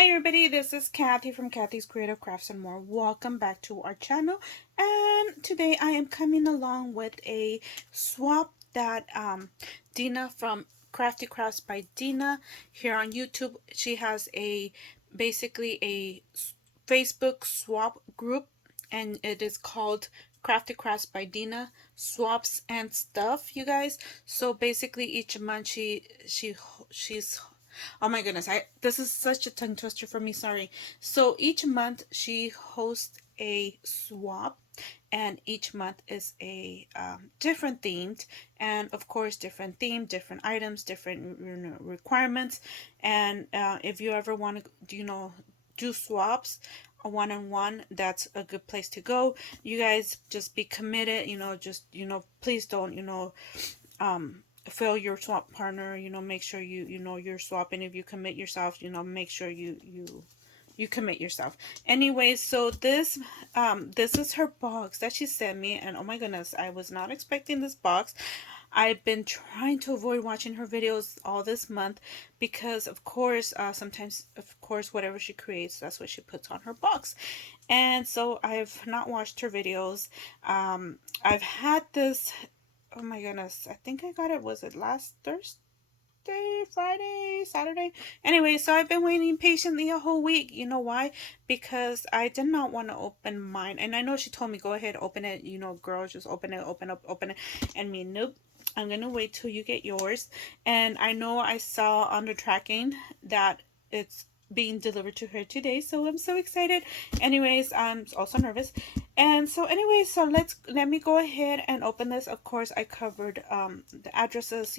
Hi everybody, this is Kathy from Kathy's Creative Crafts and More. Welcome back to our channel, and today I am coming along with a swap that Deanna from Crafty Crafts by Deanna here on YouTube. She has basically a Facebook swap group, and it is called Crafty Crafts by Deanna Swaps and Stuff, you guys. So basically each month she's oh my goodness, this is such a tongue twister for me, sorry. So each month she hosts a swap, and each month is a different themed, and of course different theme, different items, different requirements. And if you ever want to do swaps a one-on-one, that's a good place to go. You guys just be committed, just please don't fail your swap partner. Make sure you're swapping. If you commit yourself, make sure you commit yourself. Anyway, so this is her box that she sent me, and oh my goodness, I was not expecting this box. I've been trying to avoid watching her videos all this month because of course sometimes whatever she creates, that's what she puts on her box. And so I've not watched her videos. I've had this, oh my goodness, I think I got it, was it last Thursday, Friday, Saturday? Anyway, so I've been waiting patiently a whole week. You know why? Because I did not want to open mine. And I know she told me, go ahead, open it. Girls, just open it, open it. And me, nope. I'm going to wait till you get yours. And I know I saw on the tracking that it's being delivered to her today, so I'm so excited. Anyways, I'm also nervous. And so anyway, so let me go ahead and open this. Of course, I covered the addresses.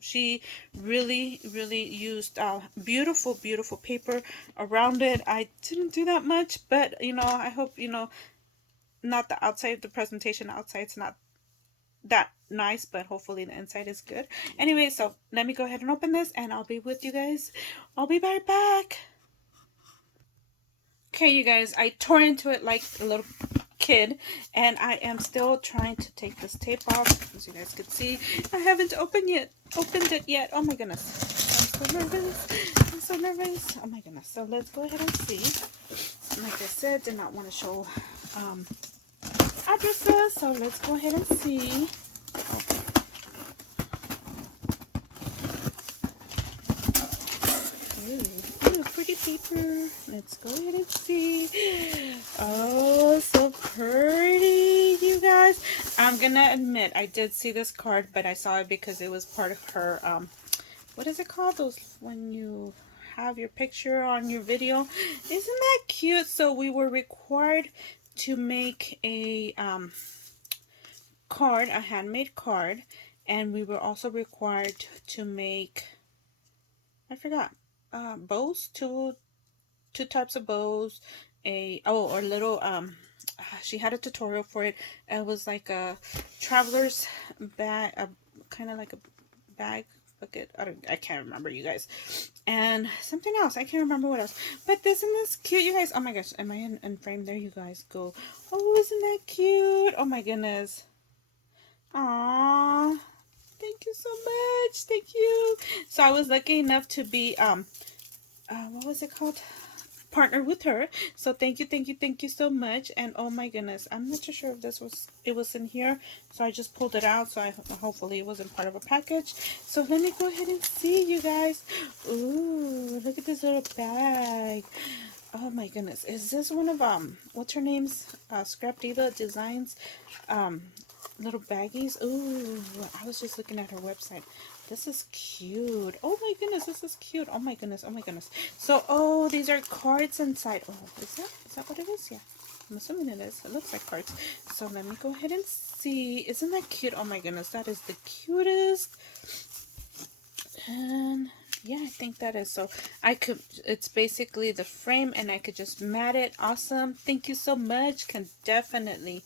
She really used beautiful paper around it. I didn't do that much, but I hope not the outside, the presentation outside's not that nice, but hopefully the inside is good. Anyway, so let me go ahead and open this, and I'll be with you guys. I'll be right back. Okay, you guys, I tore into it like a little kid, and I am still trying to take this tape off. As you guys can see, I haven't opened it yet. Oh my goodness, I'm so nervous. Oh my goodness. So let's go ahead and see. Like I said, did not want to show addresses, so let's go ahead and see. Okay. Ooh, pretty paper. Let's go ahead and see. Oh, so pretty, you guys. I'm gonna admit, I did see this card, but I saw it because it was part of her, what is it called? Those, when you have your picture on your video. Isn't that cute? So we were required to make a card, a handmade card, and we were also required to make, I forgot, bows, two types of bows, or little she had a tutorial for it. It was like a traveler's bag, kind of like a bag bucket. I can't remember, you guys. And something else, I can't remember what else. But isn't this cute, you guys? Oh my gosh, am I in frame? There you guys go. Oh, isn't that cute? Oh my goodness. Aww, thank you so much. Thank you. So I was lucky enough to be what was it called, partner with her. So thank you so much. And oh my goodness, I'm not too sure if it was in here, so I just pulled it out. So hopefully it wasn't part of a package. So let me go ahead and see, you guys. Ooh, look at this little bag. Oh my goodness, is this one of what's her name's Scrap Diva Designs little baggies? Ooh, I was just looking at her website. This is cute. Oh my goodness, this is cute. Oh my goodness, oh my goodness. So, oh, these are cards inside. Oh, is that what it is? Yeah, I'm assuming it is. It looks like cards. So let me go ahead and see. Isn't that cute? Oh my goodness, that is the cutest. And yeah, I think that is. So it's basically the frame, and I could just mat it. Awesome. Thank you so much. Can definitely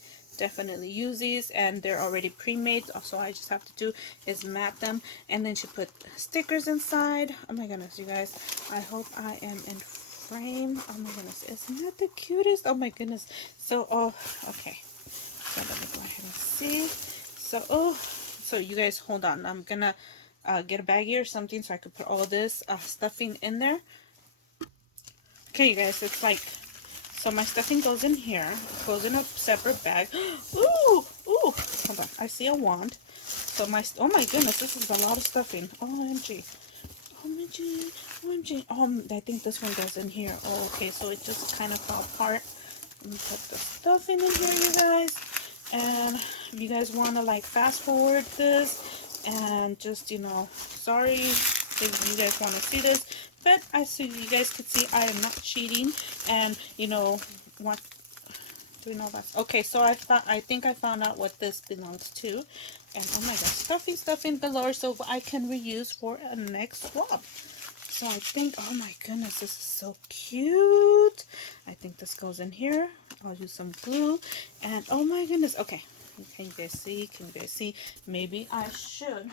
use these, and they're already pre-made, so I just have to do is mat them. And then she put stickers inside. Oh my goodness, you guys, I hope I am in frame. Oh my goodness, isn't that the cutest? Oh my goodness. So okay, so let me go ahead and see. So you guys, hold on, I'm gonna get a baggie or something so I could put all this stuffing in there. Okay, you guys, it's like, so my stuffing goes in here, goes in a separate bag. Ooh, ooh, hold on, I see a wand. So oh my goodness, this is a lot of stuffing. OMG, OMG, OMG. I think this one goes in here. Oh, okay, so it just kind of fell apart. Let me put the stuffing in here, you guys. And if you guys want to like fast forward this and just, you know, sorry if you guys want to see this, but I see you guys could see I am not cheating. And you know what, do we know that? Okay, so I think I found out what this belongs to. And oh my gosh, stuffing galore, so I can reuse for a next swap. So I think, oh my goodness, this is so cute. I think this goes in here. I'll use some glue. And oh my goodness, okay. Can you guys see? Can you guys see? Maybe I should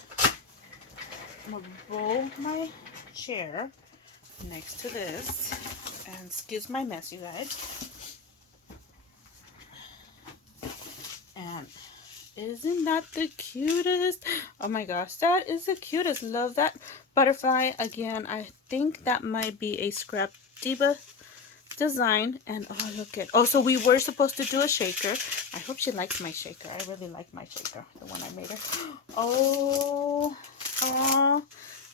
roll my chair next to this. And excuse my mess, you guys. And isn't that the cutest? Oh my gosh, that is the cutest. Love that butterfly. Again, I think that might be a Scrap Diva design. And oh, look at, oh, so we were supposed to do a shaker. I hope she likes my shaker. I really like my shaker, the one I made her. Oh, oh,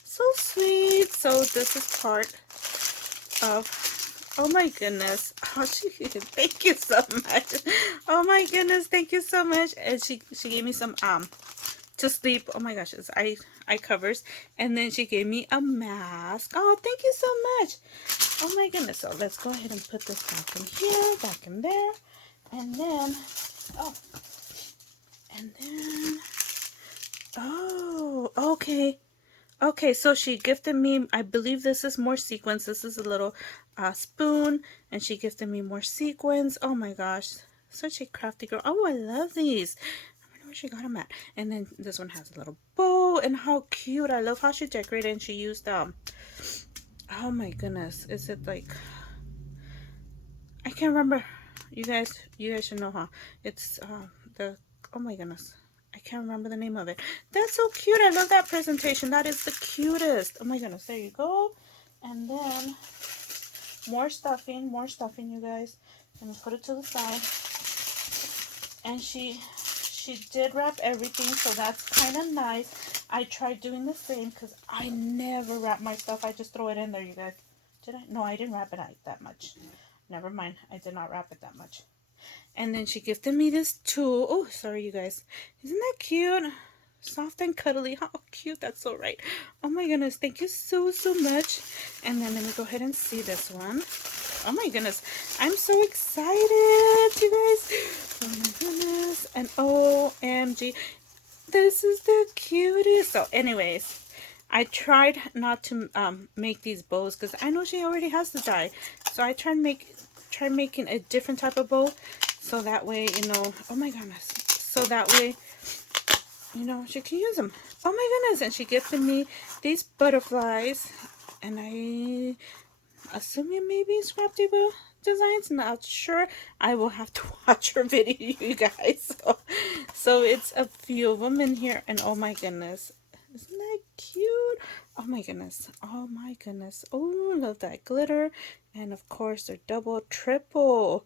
so sweet. So this is part of, oh my goodness, oh, thank you so much. Oh my goodness, thank you so much. And she gave me some to sleep, oh my gosh, it's eye covers. And then she gave me a mask. Oh, thank you so much. Oh my goodness. So let's go ahead and put this back in here, back in there. And then, oh, and then, oh, okay. Okay, so she gifted me, I believe this is more sequins. This is a little spoon, and she gifted me more sequins. Oh my gosh, such a crafty girl. Oh, I love these. I wonder where she got them at. And then this one has a little bow, and how cute. I love how she decorated, and she used, oh my goodness, is it like, I can't remember. You guys should know how. It's oh my goodness, I can't remember the name of it. That's so cute. I love that presentation. That is the cutest. Oh my goodness, there you go. And then more stuffing, you guys. Let me put it to the side. And she did wrap everything, so that's kind of nice. I tried doing the same because I never wrap my stuff. I just throw it in there, you guys. Did I? No, I didn't wrap it that much. Never mind. I did not wrap it that much. And then she gifted me this tool. Oh, sorry, you guys. Isn't that cute? Soft and cuddly. How cute. That's so right. Oh my goodness. Thank you so, so much. And then let me go ahead and see this one. Oh my goodness. I'm so excited, you guys. Oh my goodness. And OMG. This is the cutest. So anyways, I tried not to make these bows because I know she already has the die. So I tried making a different type of bow. So that way, you know, oh my goodness. So that way, you know, she can use them. Oh my goodness. And she gifted me these butterflies. And I assume it may be Scrap Diva designs. Not sure. I will have to watch her video, you guys. So it's a few of them in here. And oh my goodness. Isn't that cute? Oh my goodness. Oh my goodness. Oh, love that glitter. And of course, they're double, triple.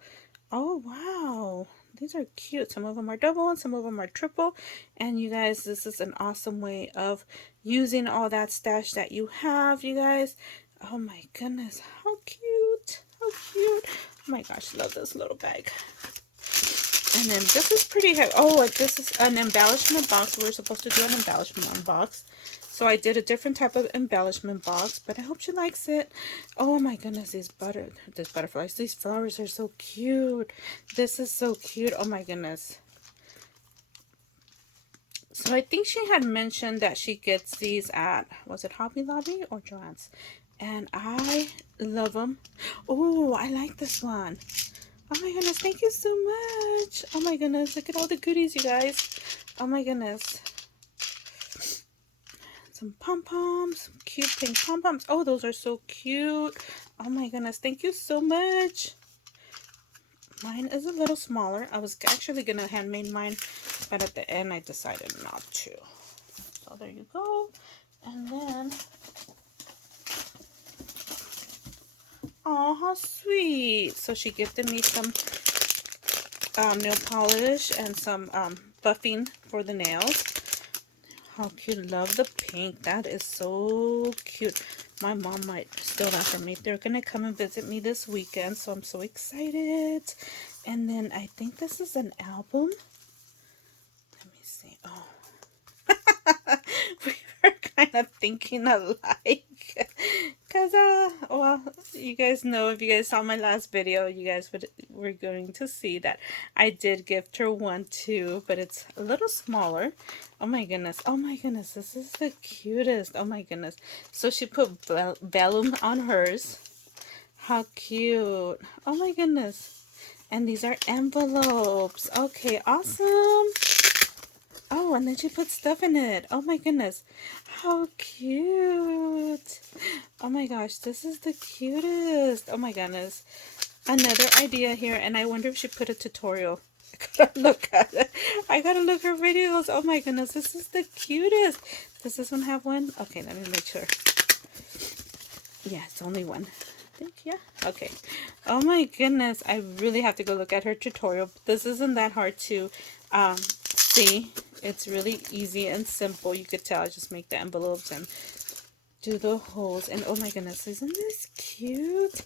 Oh, wow. These are cute. Some of them are double and some of them are triple. And you guys, this is an awesome way of using all that stash that you have, you guys. Oh my goodness. How cute. How cute. Oh my gosh, love this little bag. And then this is pretty heavy. Oh, this is an embellishment box. We're supposed to do an embellishment box. So I did a different type of embellishment box, but I hope she likes it. Oh my goodness, these butterflies, these flowers are so cute. This is so cute. Oh my goodness. So I think she had mentioned that she gets these at, was it Hobby Lobby or Joann's? And I love them. Oh, I like this one. Oh my goodness, thank you so much. Oh my goodness, look at all the goodies, you guys. Oh my goodness. Some pom-poms, cute pink pom-poms. Oh, those are so cute. Oh my goodness, thank you so much. Mine is a little smaller. I was actually going to handmade mine, but at the end I decided not to. So there you go. And then, Oh, how sweet. So she gifted me some nail polish and some buffing for the nails. How cute. Love the pink. That is so cute. My mom might steal that from me. They're going to come and visit me this weekend, so I'm so excited. And then I think this is an album. Let me see. Oh. We were kind of thinking alike. Because, well, you guys know, if you guys saw my last video, you guys were going to see that I did gift her one too, but it's a little smaller. Oh my goodness. Oh my goodness. This is the cutest. Oh my goodness. So she put vellum on hers. How cute. Oh my goodness. And these are envelopes. Okay, awesome. Oh, and then she put stuff in it. Oh my goodness. How cute. Oh my gosh, this is the cutest. Oh my goodness. Another idea here, and I wonder if she put a tutorial. I gotta look at it. I gotta look her videos. Oh my goodness, this is the cutest. Does this one have one? Okay, let me make sure. Yeah, it's only one. I think, yeah. Okay. Oh my goodness, I really have to go look at her tutorial. This isn't that hard to see. It's really easy and simple. You could tell. I just make the envelopes and do the holes. And oh my goodness, isn't this cute?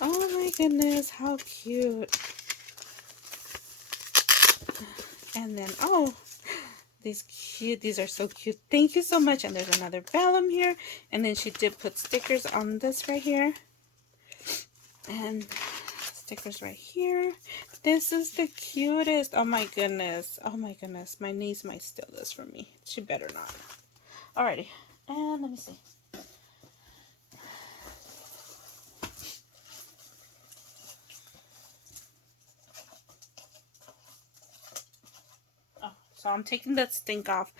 Oh my goodness, how cute. And then, oh, these are so cute. Thank you so much. And there's another vellum here. And then she did put stickers on this right here. And stickers right here. This is the cutest. Oh my goodness. Oh my goodness. My niece might steal this from me. She better not. Alrighty. And let me see. Oh, so I'm taking that stink off.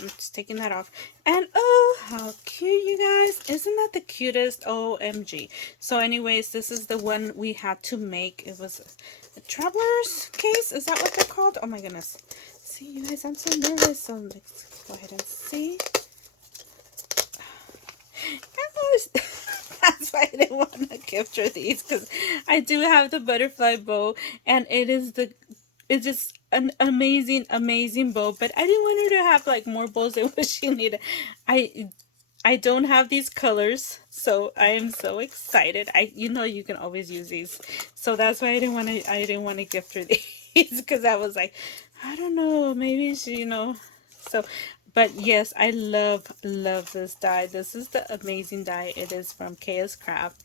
I'm just taking that off. And oh, how cute, you guys. Isn't that the cutest? OMG. So anyways, this is the one we had to make. It was a traveler's case. Is that what they're called? Oh my goodness. See, you guys, I'm so nervous. So let's go ahead and see. That's why I didn't want to gift her these, because I do have the butterfly bow, and it's just an amazing bow. But I didn't want her to have like more bows than what she needed. I don't have these colors, so I am so excited. You can always use these, so that's why I didn't want to gift her these, because I was like, I don't know, maybe she, so. But yes, I love this die. This is the amazing die. It is from KS Craft.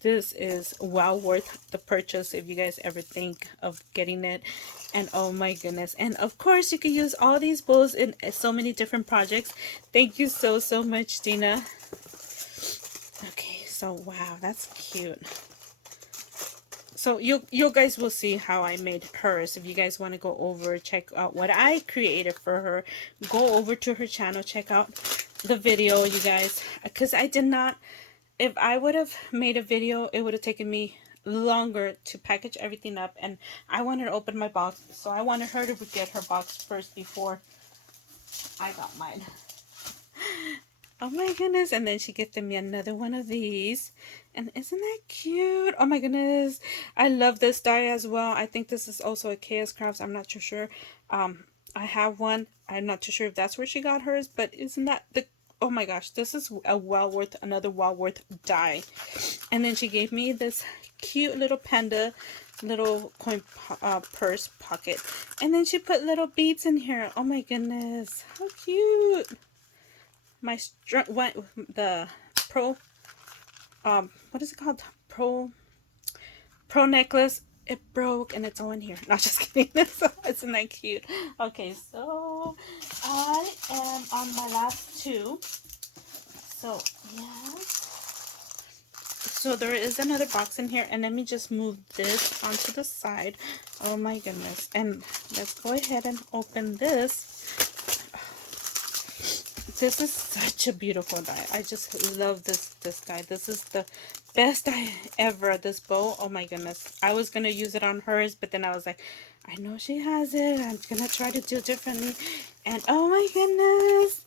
This is well worth the purchase if you guys ever think of getting it. And oh my goodness. And of course, you can use all these bows in so many different projects. Thank you so much, Deanna. Okay, so wow, that's cute. So you guys will see how I made hers. If you guys want to go over, check out what I created for her, go over to her channel, check out the video, you guys. Because I did not, if I would have made a video, it would have taken me longer to package everything up. And I wanted to open my box. So I wanted her to get her box first before I got mine. Oh my goodness. And then she gifted me another one of these. And isn't that cute? Oh my goodness. I love this die as well. I think this is also a KS Crafts. I'm not too sure. I have one. I'm not too sure if that's where she got hers. But isn't that the... Oh my gosh. This is another well worth die. And then she gave me this cute little panda little coin purse pocket. And then she put little beads in here. Oh my goodness. How cute. My the pro what is it called, pro necklace, it broke and it's all in here. Not just kidding. So isn't that cute? Okay, so I am on my last two. So yeah, so there is another box in here, and let me just move this onto the side. Oh my goodness. And let's go ahead and open this. This is such a beautiful die. I just love this die. This is the best die ever. This bow. Oh my goodness. I was going to use it on hers, but then I was like, I know she has it. I'm going to try to do it differently. And oh my goodness.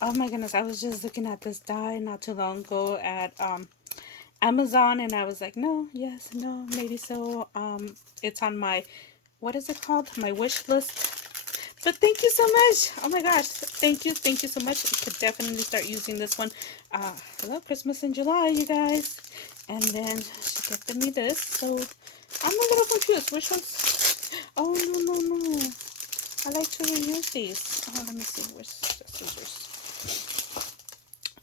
Oh my goodness. I was just looking at this die not too long ago at Amazon, and I was like, no, yes, no, maybe so. It's on my, what is it called? My wish list. But thank you so much. Oh my gosh. Thank you so much. You could definitely start using this one. Hello, Christmas in July, you guys. And then she gifted me this. So I'm a little confused. Which one's? Oh, no. I like to reuse these. Oh, let me see. Where's the scissors?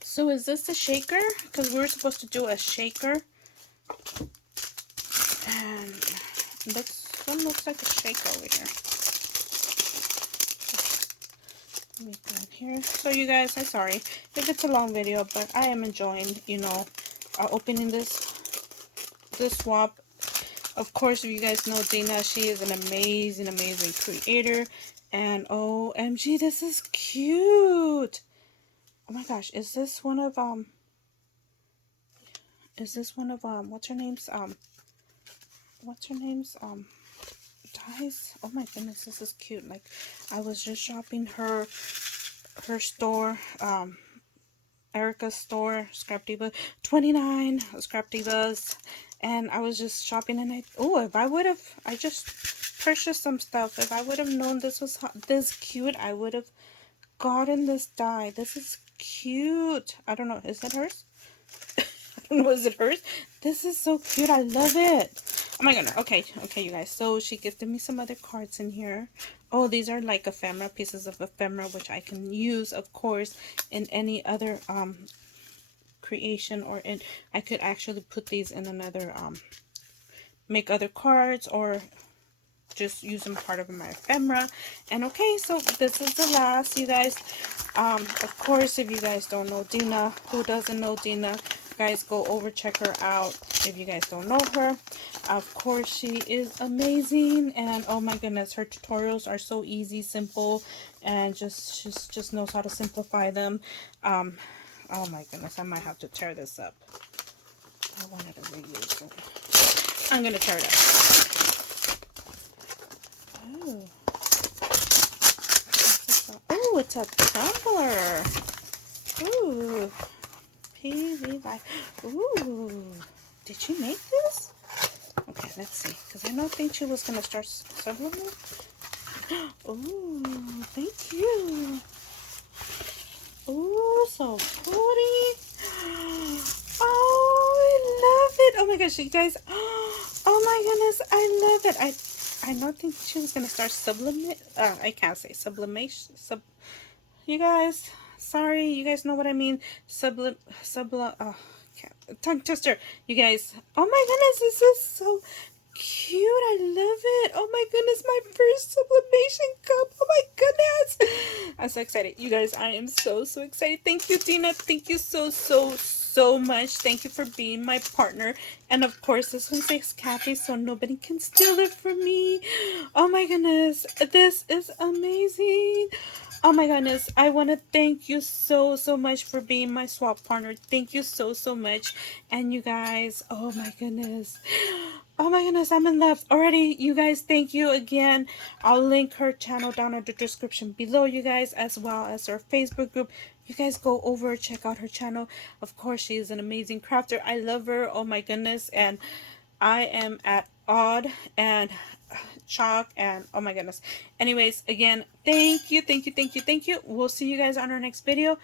So is this the shaker? Because we were supposed to do a shaker. And this one looks like a shaker over here. Let me go in here. So you guys, I'm sorry if it's a long video, but I am enjoying, opening this swap. Of course, if you guys know Deanna, she is an amazing creator. And OMG, this is cute. Oh my gosh, is this one of what's her name's dies? Oh my goodness, this is cute. Like, I was just shopping her store, Erica's store, Scrap Diva 29 Scrap Divas, and I was just shopping, and I just purchased some stuff. If I would have known this was this cute, I would have gotten this die. This is cute. I don't know, is it hers? Was it hers? This is so cute. I love it. Oh my goodness. Okay, you guys. So she gifted me some other cards in here. Oh, these are like ephemera, pieces of ephemera, which I can use, of course, in any other creation, or I could actually put these in another make other cards, or just use them part of my ephemera. And okay, so this is the last, you guys. Of course, if you guys don't know Deanna, who doesn't know Deanna, guys, go over, check her out. If you guys don't know her, of course, she is amazing, and oh my goodness, her tutorials are so easy, simple, and just knows how to simplify them. Oh my goodness, I might have to tear this up. I wanted to reuse it. I'm gonna tear it up. Oh, it's a tumbler. Ooh. PVY. Ooh. Did she make this? Okay, let's see. Because I don't think she was going to start sublimating. Ooh, thank you. Ooh, so pretty. Oh, I love it. Oh my gosh, you guys. Oh my goodness, I love it. I don't think she was going to start sublimate. I can't say sublimation. You guys, sorry, you guys know what I mean. Tongue twister. You guys, oh my goodness, this is so cute. I love it. Oh my goodness, my first sublimation cup. Oh my goodness. I'm so excited. You guys, I am so excited. Thank you, Deanna. Thank you so much. Thank you for being my partner. And of course, this one says Kathy, so nobody can steal it from me. Oh my goodness, this is amazing. Oh my goodness, I want to thank you so much for being my swap partner. Thank you so much. And you guys, oh my goodness, I'm in love already. You guys, thank you again. I'll link her channel down in the description below, you guys, as well as her Facebook group. You guys go over, check out her channel. Of course, she is an amazing crafter. I love her. Oh my goodness. And I am at odd and chalk, and oh my goodness. Anyways, again, thank you. We'll see you guys on our next video.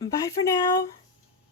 Bye for now.